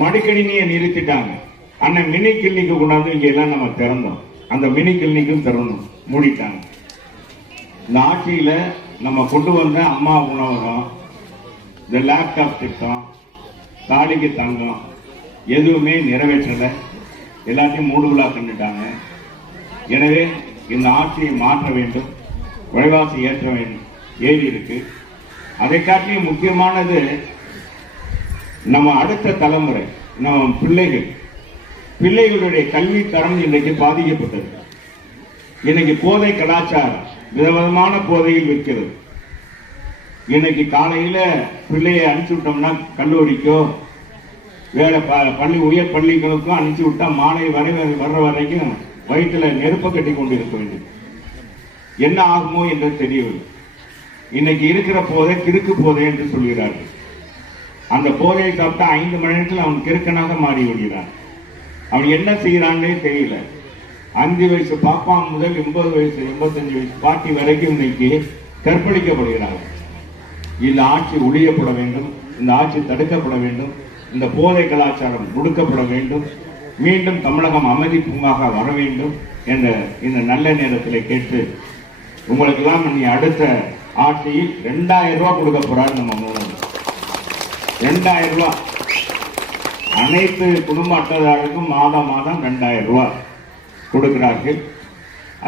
மடிக்கணினியை நிறுத்திட்டாங்க. அண்ணன் மினி கிளினிக்கு கொண்டாந்து இங்க எல்லாம் நம்ம திறந்தோம். அந்த மினி கிளினிக்கும் திறந்தோம், மூடிட்டாங்க. இந்த ஆட்சியில நம்ம கொண்டு வந்த அம்மா உணவகம், இந்த லேப்டாப் திட்டம், தாலிக்கு தங்கம் எதுவுமே நிறைவேற்றல. எல்லாத்தையும் மூடுவிழா கண்டுட்டாங்க. எனவே இந்த ஆட்சியை மாற்ற வேண்டும். விலைவாசி ஏற்ற வேண்டும், ஏறி இருக்கு. அதை காட்டிலும் முக்கியமானது நம்ம அடுத்த தலைமுறை, நம்ம பிள்ளைகளுடைய கல்வி தரம் இன்னைக்கு பாதிக்கப்பட்டது. இன்னைக்கு போதை கலாச்சாரம் விதவிதமான போதையில் விற்கிறது. இன்னைக்கு காலையில பிள்ளையை அனுப்பிச்சு விட்டோம்னா கல்லூரிக்கோ வேலை உயர் பள்ளிகளுக்கும் அனுப்பிச்சு விட்டா மாலை வர்ற வரைக்கும் வயிற்றுல நெருப்ப கட்டி கொண்டு இருக்க வேண்டும். என்ன ஆகுமோ என்று தெரியவில்லை. இன்னைக்கு இருக்கிற போதை கிறுக்கு போதை என்று சொல்கிறார்கள். அந்த போதையை சாப்பிட்டா 5 மணி நேரத்தில் அவன் கிறுக்கனாக மாறி விடுகிறான். அவன் என்ன செய்யறான்னே தெரியல. 5 வயசு பாப்பா முதல் 80 வயசு 85 வயசு பாட்டி வரைக்கும் இன்னைக்கு கற்பழிக்கப்படுகிறார்கள். இந்த ஆட்சி ஒழியப்பட வேண்டும். இந்த ஆட்சி தடுக்கப்பட வேண்டும். இந்த போதை கலாச்சாரம் ஒடுக்கப்பட வேண்டும். மீண்டும் தமிழகம் அமைதி பூங்காக வர வேண்டும் என்ற இந்த நல்ல நேரத்தில் கேட்டு, உங்களுக்கு எல்லாம் நீ அடுத்த ஆட்சியில் 2000 ரூபாய் கொடுக்க போறாரு நம்ம முதல்வர். 2000 ரூபாய் அனைத்து குடும்ப அட்டைதாரருக்கும் மாதம் 2000 ரூபாய் கொடுக்கிறார்கள்.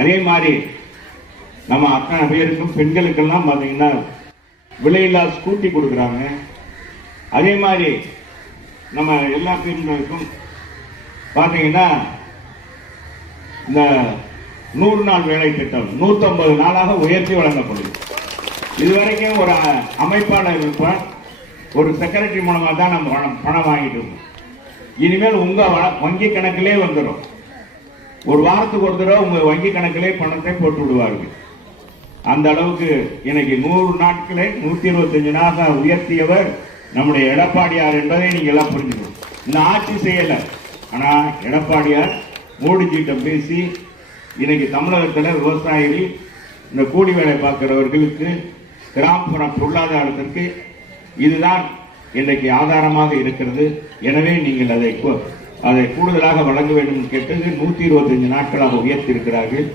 அதே மாதிரி நம்ம அத்தனை பேருக்கும் பெண்களுக்கெல்லாம் பார்த்தீங்கன்னா விலையில்லா ஸ்கூட்டி கொடுக்குறாங்க. அதே மாதிரி நம்ம எல்லா பெண்களுக்கும் பார்த்தீங்கன்னா இந்த 100 நாள் வேலை திட்டம் 150 நாளாக உயர்த்தி வழங்கப்படுது. இதுவரைக்கும் ஒரு அமைப்பாளர் இருப்பார், ஒரு செக்ரட்டரி மூலமாக தான் நம்ம பணம் வாங்கிட்டு இருக்கோம். இனிமேல் உங்க வங்கி கணக்கிலே வந்துடும். ஒரு வாரத்துக்கு ஒரு தடவை உங்க வங்கி கணக்கிலே பணத்தை போட்டு விடுவார்கள். அந்த அளவுக்கு இன்னைக்கு 100 நாட்களே 125 நாளாக உயர்த்தியவர் நம்முடைய எடப்பாடியார் என்பதை நீங்க எல்லாம் புரிஞ்சுக்கணும். இந்த ஆட்சி செய்யல, ஆனா எடப்பாடியார் மோடி சீட்டம் பேசி இன்னைக்கு தமிழகத்தில் விவசாயிகள், இந்த கூலி வேலை பார்க்கிறவர்களுக்கு, கிராமப்புற பொருளாதாரத்திற்கு இதுதான் இன்றைக்கு ஆதாரமாக இருக்கிறது. எனவே நீங்கள் அதை கூடுதலாக வழங்க வேண்டும் கேட்டது 125 நாட்களாக உயர்த்தி இருக்கிறார்கள்.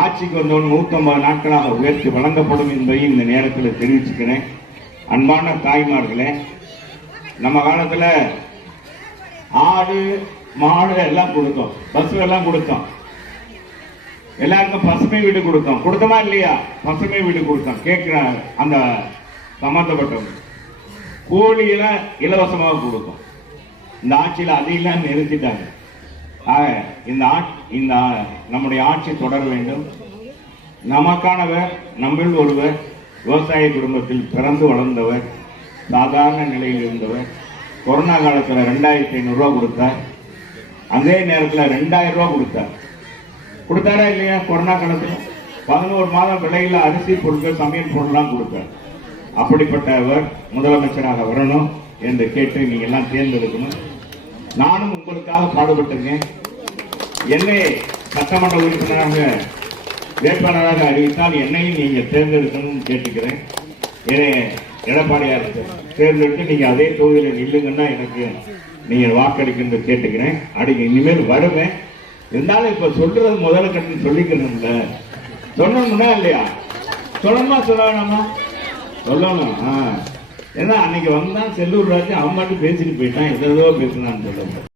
ஆட்சிக்கு வந்தவன் 150 நாட்களாக உயர்த்தி வழங்கப்படும் என்பதை இந்த நேரத்தில் தெரிவிச்சுக்கிறேன். அன்பான தாய்மார்களே, நம்ம காலத்துல ஆடு மாடு எல்லாம் கொடுத்தோம், பசு எல்லாம் கொடுத்தோம், எல்லாருக்கும் பசுமை வீடு கொடுத்தோம். கொடுத்தோமா இல்லையா? பசுமை வீடு கொடுத்தோம். கேட்கிற அந்த சம்பந்தப்பட்டவங்க கோழியில இலவசமாக கொடுத்தோம். இந்த ஆட்சியில் அதையெல்லாம் நிறுத்திட்டாங்க. இந்த நம்முடைய ஆட்சி தொடர வேண்டும். நமக்கானவர், நம்மில் ஒருவர் விவசாய குடும்பத்தில் பிறந்து வளர்ந்தவர், சாதாரண நிலையில் இருந்தவர். கொரோனா காலத்தில் 2500 ரூபாய் கொடுத்தார். அதே நேரத்தில் 2000 ரூபாய் கொடுத்தார். கொடுத்தாரா இல்லையா? கொரோனா காலத்தில் 11 மாதம் விலையில் அரிசி பொருட்கள், சமையல் பொருள்லாம் கொடுத்தார். அப்படிப்பட்டவர் முதலமைச்சராக வரணும் என்று கேட்டு நீங்க எல்லாம் தேர்ந்தெடுக்கணும். நானும் உங்களுக்காக பாடுபட்டிருக்கேன். என்னை சட்டமன்ற உறுப்பினராக வேட்பாளராக அறிவித்தால் என்னையும் நீங்க தேர்ந்தெடுக்கணும்னு கேட்டுக்கிறேன். எடப்பாடியார் தேர்ந்தெடுத்து நீங்க அதே தொகுதியில் நில்லுங்கன்னா எனக்கு நீங்க வாக்களிக்கணும்னு கேட்டுக்கிறேன். அடிக்க இனிமேல் வருவேன். இருந்தாலும் இப்ப சொல்றது முதல்ல கட்டு சொல்லிக்கணும்ல, சொல்லணும்னா இல்லையா? சொல்லணுமா சொல்ல வேணாமா? சொல்லணும். ஏன்னா அன்னைக்கு வந்தான் செல்லூர் ராஜு அவன் மட்டும் பேசிட்டு போயிட்டான், எதோ பேசினான்னு சொல்ல